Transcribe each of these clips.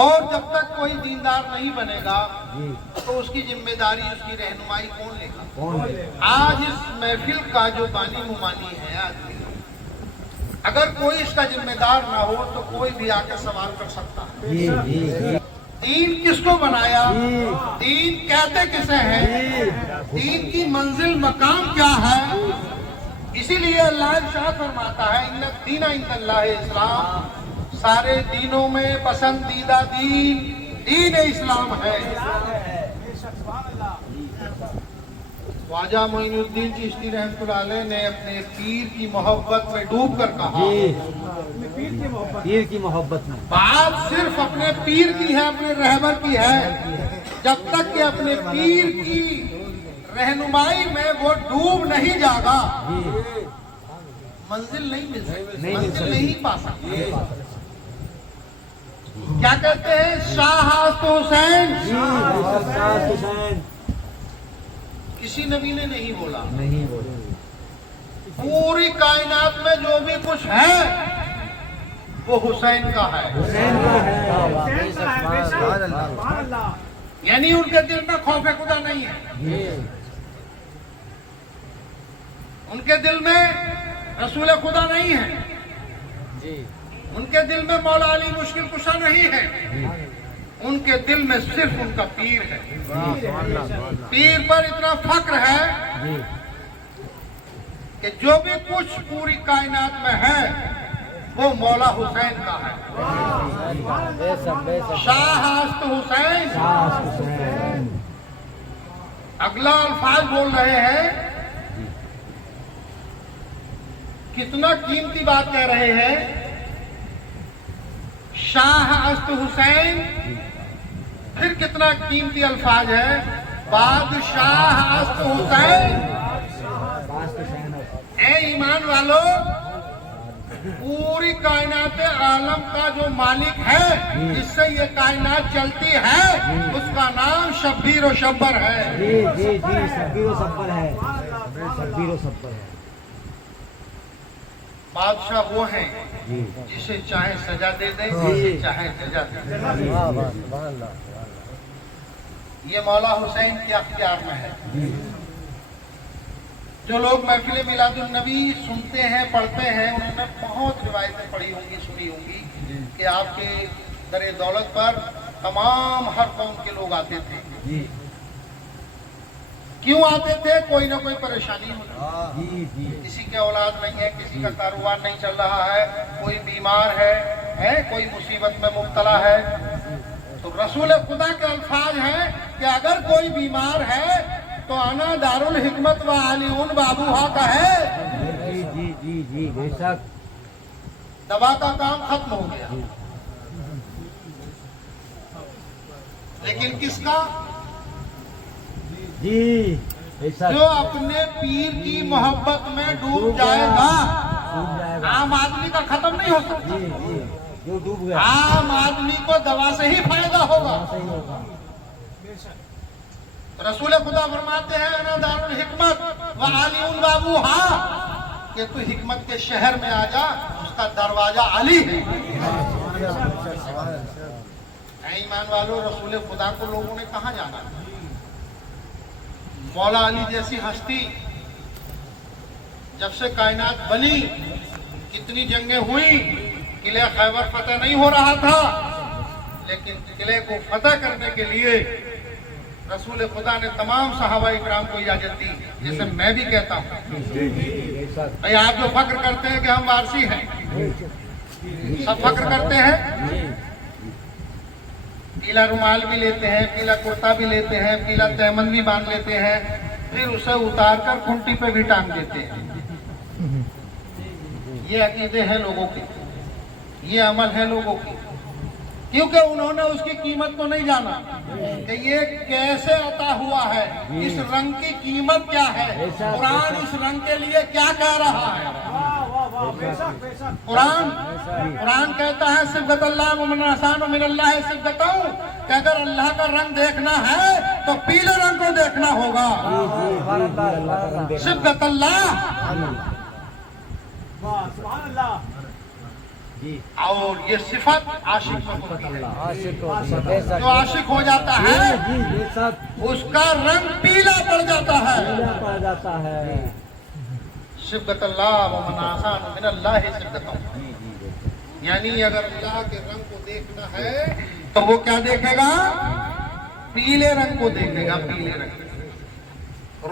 اور جب تک کوئی دیندار نہیں بنے گا تو اس کی ذمہ داری، اس کی رہنمائی کون لے گا؟ آج اس محفل کا جو بانی ممانی ہے آدمی، اگر کوئی اس کا ذمہ دار نہ ہو تو کوئی بھی آ کے سوال کر سکتا ہے دین کس کو بنایا، دین کہتے کسے ہیں، دین کی منزل مقام کیا ہے۔ اسی لیے اللہ ارشاد فرماتا ہے ان الدین عند اللہ اسلام، سارے دینوں میں پسندیدہ دین دین اسلام ہے۔ خواجہ معین الدین چشتی رحمۃ اللہ علیہ نے اپنے پیر کی محبت میں ڈوب کر کہا، پیر کی محبت میں بات صرف اپنے پیر کی ہے، اپنے رہبر کی ہے، جب تک کہ اپنے پیر کی رہنمائی میں وہ ڈوب نہیں جاگا منزل نہیں مل سکتی، منزل نہیں پا سکتی۔ کیا کہتے ہیں؟ شاہ تو حسین کسی نبی نے نہیں بولا، پوری کائنات میں جو بھی کچھ ہے وہ حسین کا ہے، یعنی ان کے دل میں خوف خدا نہیں ہے، ان کے دل میں رسول خدا نہیں ہے، ان کے دل میں مولا علی مشکل کشا نہیں ہے، ان کے دل میں صرف ان کا پیر ہے۔ پیر پر اتنا فخر ہے کہ جو بھی کچھ پوری کائنات میں ہے وہ مولا حسین کا ہے۔ شاہ ہست حسین، اگلا الفاظ بول رہے ہیں، کتنا قیمتی بات کہہ رہے ہیں، شاہ است حسین، پھر کتنا قیمتی الفاظ ہے، بادشاہ است حسین۔ اے ایمان والو، پوری کائنات عالم کا جو مالک ہے، جس سے یہ کائنات چلتی ہے، اس کا نام شبیر و شبر ہے۔ شبیر و شبر ہے، شبیر و شبر ہے۔ بادشاہ وہ ہیں جسے چاہے سزا دے دیں، جسے چاہے سزا دے دیں۔ یہ مولا حسین کے اختیار میں ہے۔ جو لوگ محفل میلاد النبی سنتے ہیں، پڑھتے ہیں، انہوں نے بہت روایتیں پڑھی ہوں گی، سنی ہوں گی کہ آپ کے در دولت پر تمام ہر قوم کے لوگ آتے تھے۔ کیوں آتے تھے؟ کوئی نہ کوئی پریشانی ہوتی، کسی کے اولاد نہیں ہے، کسی کا کاروبار نہیں چل رہا ہے، کوئی بیمار ہے، کوئی مصیبت میں مبتلا ہے، تو رسول خدا کے الفاظ ہیں کہ اگر کوئی بیمار ہے تو انا دار الحکمت و علی بابوہا کا ہے، جی بے شک، دوا کا کام ختم ہو گیا۔ لیکن کس کا؟ جی جو اپنے پیر کی محبت میں ڈوب جائے گا۔ عام آدمی کا ختم نہیں ہو سکتا، جو ڈوب گیا عام آدمی کو دوا سے ہی فائدہ ہوگا۔ رسول خدا فرماتے ہیں انا دار الحکمت و علی بابوہا، کہ تو حکمت کے شہر میں آ جا، اس کا دروازہ علی ہے۔ اے ایمان والو، رسول خدا کو لوگوں نے کہاں جانا ہے؟ مولا علی جیسی ہستی جب سے کائنات بنی، کتنی جنگیں ہوئیں، قلعہ خیبر فتح نہیں ہو رہا تھا، لیکن قلعے کو فتح کرنے کے لیے رسول خدا نے تمام صحابہ اکرام کو اجازت دی، جیسے میں بھی کہتا ہوں۔ آپ جو فخر کرتے ہیں کہ ہم وارثی ہیں، سب فخر کرتے ہیں، پیلا رومال بھی لیتے ہیں، پیلا کرتا بھی لیتے ہیں، پیلا تیمن بھی باندھ لیتے ہیں، پھر اسے اتار کر کھنٹی پہ بھی ٹانگ دیتے ہیں۔ یہ عقیدے ہیں لوگوں کے، یہ عمل ہے لوگوں کی، کیونکہ انہوں نے اس کی قیمت کو نہیں جانا کہ یہ کیسے عطا ہوا ہے، اس رنگ کی قیمت کیا ہے، قرآن اس رنگ کے لیے کیا کہہ رہا ہے۔ قرآن کہتا ہے صبغۃ اللہ ومن احسن من اللہ صبغۃ، کہ اگر اللہ کا رنگ دیکھنا ہے تو پیلے رنگ کو دیکھنا ہوگا۔ صبغۃ اللہ، جی اور یہ صفت عاشق میں ہوتی ہے. عاشق ہوتی ہے. جو عاشق ہو جاتا ہے جی بے شک اس کا رنگ پیلا پڑ جاتا ہے. پیلا پڑ جاتا ہے. صبغۃ اللہ ومن احسن من اللہ صبغۃ. جی جی یعنی اگر اللہ کے رنگ کو دیکھنا ہے تو وہ کیا دیکھے گا؟ پیلے رنگ کو دیکھے گا. پیلے رنگ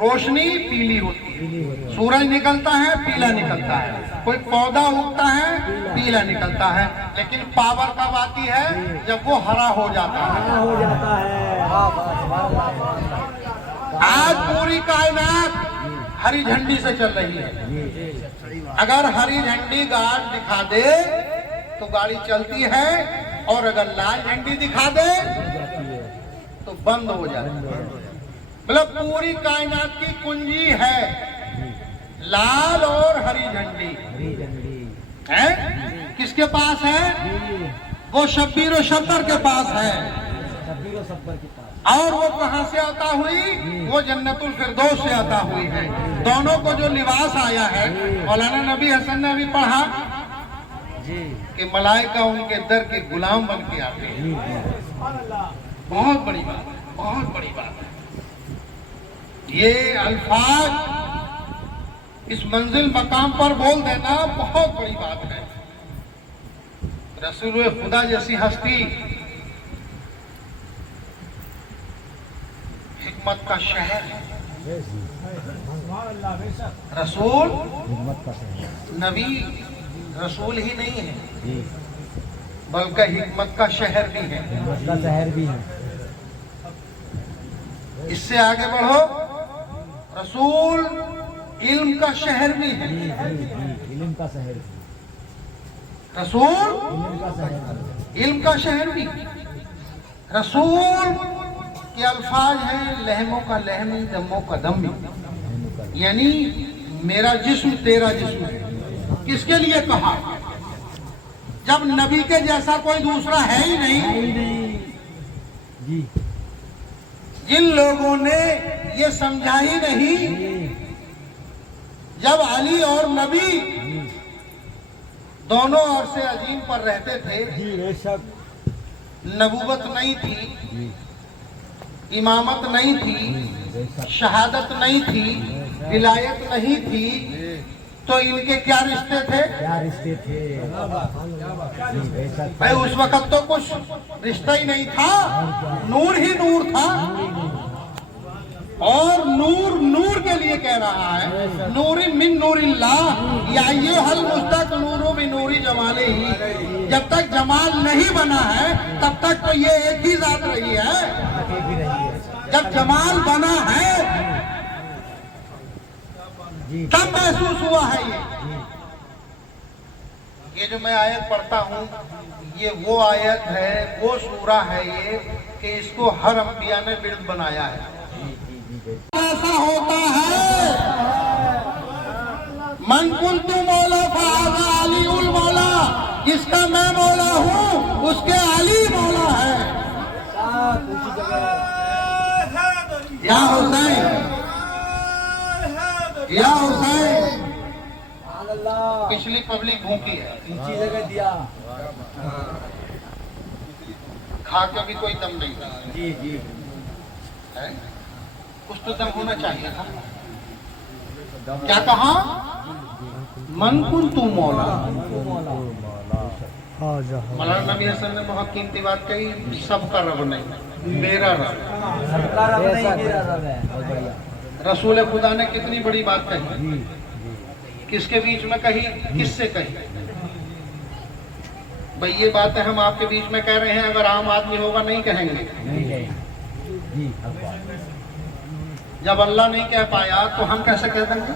روشنی پیلی ہوتی ہے. سورج نکلتا ہے پیلا نکلتا ہے. کوئی پودا اگتا ہے پیلا نکلتا ہے. لیکن پاور کب آتی ہے؟ جب وہ ہرا ہو جاتا ہے. کیا ہو جاتا ہے. آج پوری کائنات ہری جھنڈی سے چل رہی ہے. اگر ہری جھنڈی گارڈ دکھا دے تو گاڑی چلتی ہے, اور اگر لال جھنڈی دکھا دے تو بند ہو جاتی ہے. مطلب پوری کائنات کی کنجی ہے لال اور ہری جھنڈی. ہے کس کے پاس ہے؟ وہ شبیر و شبر کے پاس ہے. اور وہ کہاں سے عطا ہوئی؟ وہ جنت الفردوس سے عطا ہوئی ہے. دونوں کو جو لباس آیا ہے, مولانا نبی حسن نے ابھی پڑھا کہ ملائکہ ان کے در کے غلام بن کے آتے ہیں. بہت بڑی بات ہے, بہت بڑی بات ہے. یہ الفاظ اس منزل مقام پر بول دینا بہت بڑی بات ہے. رسول خدا جیسی ہستی, حکمت کا شہر. رسول نبی رسول ہی نہیں ہے بلکہ حکمت کا شہر بھی ہے. اس سے آگے بڑھو, رسول علم کا شہر بھی ہے. رسول علم کا شہر بھی. رسول کے الفاظ ہیں لہموں کا لہمی, دموں کا دم. یعنی میرا جسم تیرا جسم ہے. کس کے لیے کہا؟ جب نبی کے جیسا کوئی دوسرا ہے ہی نہیں. جن لوگوں نے یہ سمجھا ہی نہیں, جب علی اور نبی دونوں عرصے عظیم پر رہتے تھے, نبوت نہیں تھی, امامت نہیں تھی, شہادت نہیں تھی, ولایت نہیں تھی, تو ان کے کیا رشتے تھے؟ بھائی اس وقت تو کچھ رشتہ ہی نہیں تھا, نور ہی نور تھا. اور نور نور کے لیے کہہ رہا ہے, نور من نور اللہ یا ایھا المستقنور بنور جمالہ. جب تک جمال نہیں بنا ہے تب تک تو یہ ایک ہی ذات رہی ہے. جب جمال بنا ہے تب محسوس ہوا ہے. یہ جو میں آیت پڑھتا ہوں یہ وہ آیت ہے, وہ سورہ ہے یہ کہ اس کو ہر انبیاء نے ورد بنایا ہے. ایسا ہوتا ہے من کنت مولا فہذا علی المولا, جس کا میں مولا ہوں اس کے علی مولا ہے. یا حسین, یا حسین. پچھلی پبلک بھوکی ہے, کھا کے بھی کوئی دم نہیں. کچھ تو دم ہونا چاہیے تھا. کیا کہا؟ من کنت مولا. مولانا نبی حسن نے بہت قیمتی بات کہی, سب کا رب نہیں, میرا رب. رسول خدا نے کتنی بڑی بات کہی, کس کے بیچ میں کہی, کس سے کہی؟ بھئی یہ باتیں ہم آپ کے بیچ میں کہہ رہے ہیں, اگر عام آدمی ہوگا نہیں کہیں گے. جب اللہ نہیں کہہ پایا تو ہم کیسے کہہ دیں گے؟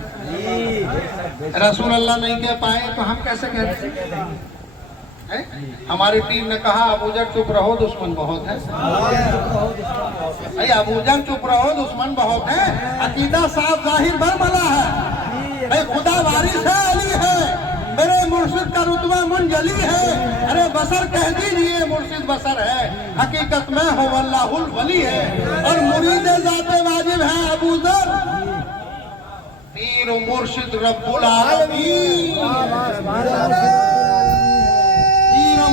رسول اللہ نہیں کہہ پائے تو ہم کیسے کہہ دیں گے؟ ہمارے پیر نے کہا ابو جہل چپ رہو دشمن بہت ہے. ابو جہل چپ رہو دشمن بہت ہے. عقیدہ صاف ظاہر برملا ہے. خدا وارث ہے, علی ہے, میرے مرشد کا رتبہ منجلی ہے. ارے بصر کہہ دیجئے مرشد بصر ہے, حقیقت میں ہو اللہ الولی ہے. اور مرید ذات واجب ہے ابو ذر, پیر و مرشد رب العالمین.